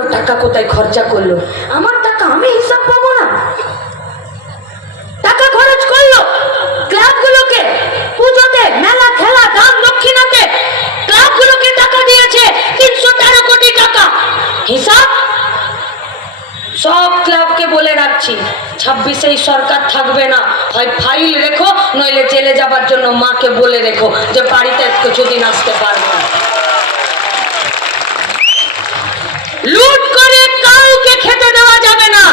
করল টাকা কোথায় খরচা করল? আমার টাকা আমি হিসাব পাবো না। টাকা খরচ করল ক্লাবগুলোকে, পুজোতে, মেলা, খেলা দক্ষিণাতে। ক্লাবগুলোকে টাকা দিয়েছে তিনশো তেরো কোটি টাকা। হিসাব? সব ক্লাবকে বলে রাখছি ছাব্বিশে সরকার থাকবে না। হয় ফাইল রেখো, নইলে জেলে যাবার জন্য মাকে বলে রেখো যে বাড়িতে কিছুদিন আসতে পারবে না। লুট করে কাউকে খেতে দেওয়া যাবে না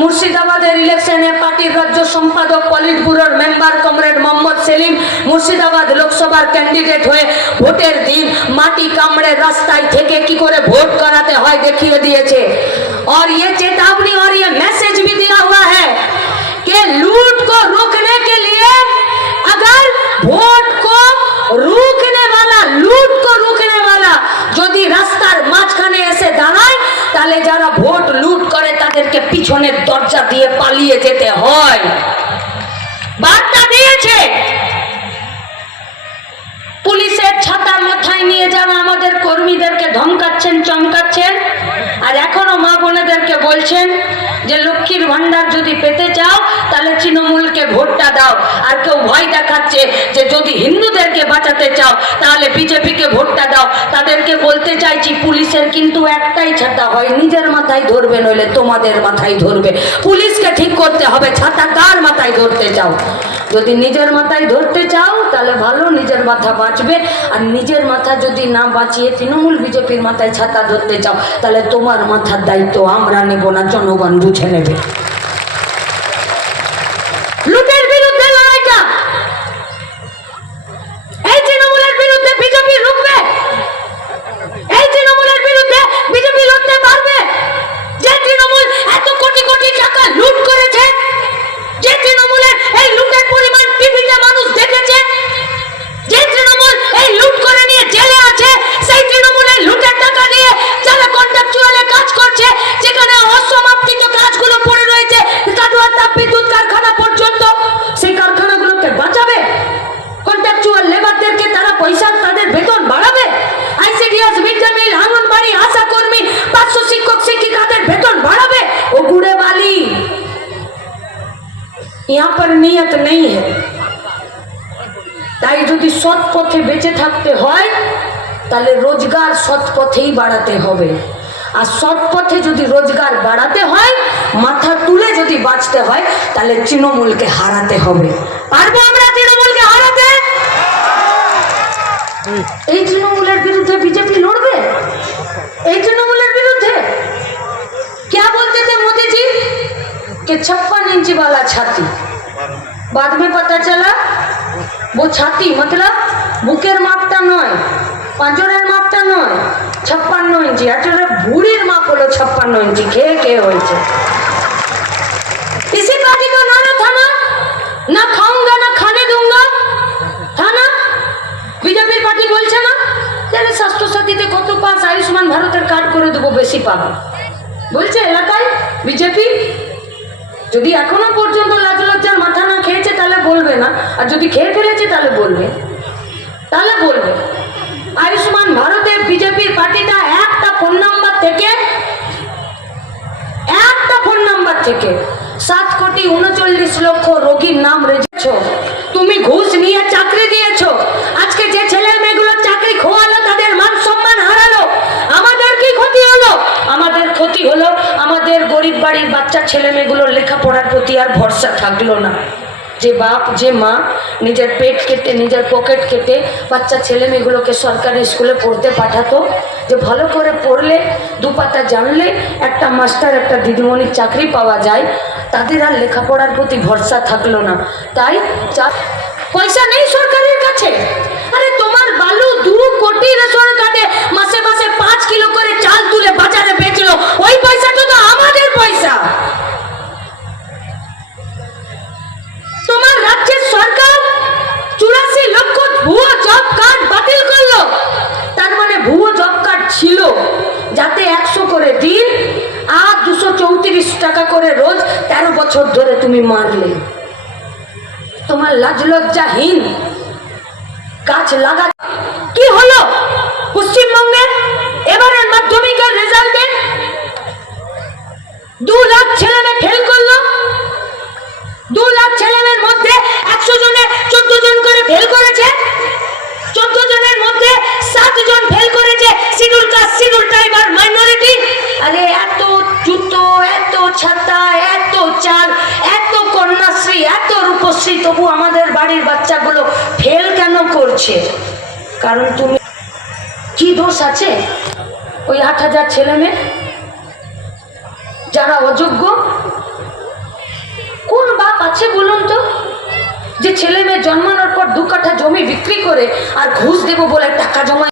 মুর্শিদাবাদের ইলেকশনে পার্টির রাজ্য সম্পাদক পলিট ব্যুরোর মেম্বার কমরেড মোহাম্মদ সেলিম মুর্শিদাবাদ লোকসভার ক্যান্ডিডেট হয়ে ভোটের দিন মাটি কামড়ে রাস্তায় থেকে কি করে ভোট कराते হয় দেখিয়ে দিয়েছে और ये चेतावनी और ये मैसेज भी दिया हुआ है कि लूट को रोकने পিছনের দরজা দিয়ে পালিয়ে যেতে হয়। দিয়েছে। পুলিশের ছাতা মাথায় নিয়ে যারা আমাদের কর্মীদেরকে ধমকাচ্ছেন, চমকাচ্ছেন। আর এখনও মা বোনেদেরকে বলছেন যে লক্ষ্মীর ভান্ডার যদি পেতে চাও, তাহলে তৃণমূলকে ভোটটা দাও। আর কেউ ভয় দেখাচ্ছে যে যদি হিন্দুদেরকে বাঁচাতে চাও, তাহলে বিজেপিকে ভোটটা দাও। তাদেরকে বলতে চাইছি, পুলিশের কিন্তু একটাই ছাতা হয়, নিজের মাথায় ধরবে নইলে তোমাদের মাথায় ধরবে। পুলিশকে ঠিক করতে হবে, ছাতা মাথায় ধরতে চাও। যদি নিজের মাথায় ধরতে চাও, তাহলে ভালো নিজের মাথা বাঁচবে। আর নিজের মাথা যদি না বাঁচিয়ে তৃণমূল বিজেপির মাথায় ছাতা ধরতে চাও, তাহলে তোমার মাথার দায়িত্ব আমরা নেব না, জনগণ বুঝে নেবে লুটের বিরুদ্ধে লড়াইটা এই তৃণমূলের বিরুদ্ধে বিজেপি রুখবে এই তৃণমূলের বিরুদ্ধে বিজেপি লড়তে পারবে যে তৃণমূল এত কোটি কোটি টাকা লুট করেছে যে তৃণমূলের এই লুটের পরিমাণ টিভিতে মানুষ দেখেছে যে তৃণমূল এই লুট করে নিয়ে জেলে আছে সেই তৃণমূলের লুটের টাকা নিয়ে যারা কন্ট্রাকচুয়ালে কাজ করছে যেখানে অসমাপ্তিত কাজগুলো পড়ে রয়েছে কাটোয়া তাপ বিদ্যুৎ কারখানা পর্যন্ত সেই কারখানাগুলোকে বাঁচাবে কন্ট্রাকচুয়াল লেবারদেরকে তারা পয়সা তাদের বেতন বাড়াবে ICDS mid day meal anganwadi ASHA কর্মী পাঁচশো শিক্ষক শিক্ষিকাদের বেতন বাড়াবে ও গুড়ে বালি यहाँ पर नियत नहीं है তাই যদি সৎ পথে বেঁচে থাকতে হয় তাহলে রোজগার সৎ পথেই বাড়াতে হবে আর সৎ পথে যদি রোজগার বাড়াতে হয় মাথা তুলে যদি বাঁচতে হয় তাহলে তৃণমূলকে হারাতে হবে পারবো আমরা তৃণমূলকে হারাতে এই তৃণমূলের বিরুদ্ধে বিজেপি লড়বে এই তৃণমূলের বিরুদ্ধে क्या बोलते थे मोदी जी कि छप्पन इंच वाला छाती बाद में पता चला वो ছাতি মতলব বুকের মাপটা নয় পাঁজরের মাপটা নয় ছাপ্পান্ন ইঞ্চি আসলে ভুড়ির মাপ হলো ছাপ্পান্ন ইঞ্চি খেয়ে খেয়ে হয়েছে इसी पार्टी का नारा था ना ना खाऊंगा ना खाने दूंगा था না বিজেপির পার্টি বলছে না তাহলে স্বাস্থ্যসাথীতে কত পাস আয়ুষ্মান ভারতের কার্ড করে দেবো বেশি পাবে বলছে এলাকায় বিজেপি যদি এখনো পর্যন্ত বলবে না। আর যদি খেয়ে ফেলেছে, তাহলে বলবে। তাহলে বলবে। আয়ুষ্মান ভারতের বিজেপির পার্টিটা একটা ফোন নাম্বার থেকে, একটা ফোন নাম্বার থেকে সাত কোটি উনচল্লিশ লক্ষ রোগীর নাম রেখেছ তুমি ঘুষ নিয়ে চাকরি দিয়েছ। আজকে যে ছেলে মেয়েগুলো চাকরি খোয়ালো, তাদের মান সম্মান হারালো। আমাদের কি ক্ষতি হলো? আমাদের ক্ষতি হলো আমাদের গরিব বাড়ির বাচ্চা ছেলে মেয়েগুলোর লেখাপড়ার প্রতি আর ভরসা থাকল না। যে বাপ, যে মা নিজের পেট কেটে, নিজের পকেট কেটে বাচ্চা, ছেলে মেয়েগুলোকে সরকারি স্কুলে পড়তে পাঠাতো, যে ভালো করে পড়লে দু পাতা জানলে একটা মাস্টার একটা দিদিমণির চাকরি পাওয়া যায়, তাদের আর লেখাপড়ার প্রতি ভরসা থাকল না। তাই পয়সা নেই সরকারের কাছে। আরে তোমার বালু দু কোটি রেশন করে রোজ তেরো বছর ধরে তুমি মারলে। তোমার লাজ লজ্জাহীন গাছ লাগা কি হলো? পশ্চিমবঙ্গের এবারের মাধ্যমিকের রেজাল্টে দু লাখ ছেলেমেয়ে ফেল করল। দু লাখ ছেলেমেয়ের মধ্যে একশো জনে চোদ্দ জন করে ফেল করেছে। চোদ্দ জনের মধ্যে সাত জন ফেল করেছে। সিডুল কাস্ট শিডিউল ট্রাইব আর মাইনরিটি আরে এত জুতো, এত ছাতা, এত চাল, এত কন্যাশ্রী, এত রূপশ্রী, তবু আমাদের বাড়ির বাচ্চাগুলো ফেল কেন করছে? কারণ তুমি কি দোষ আছে? ওই আট হাজার ছেলে মেয়ে, যারা অযোগ্য? কোন বাপ আছে বলুন তো? যে ছেলে মেয়ে জন্মানোর পর দু কাঠা জমি বিক্রি করে আর ঘুষ দেবো বলে টাকা জমা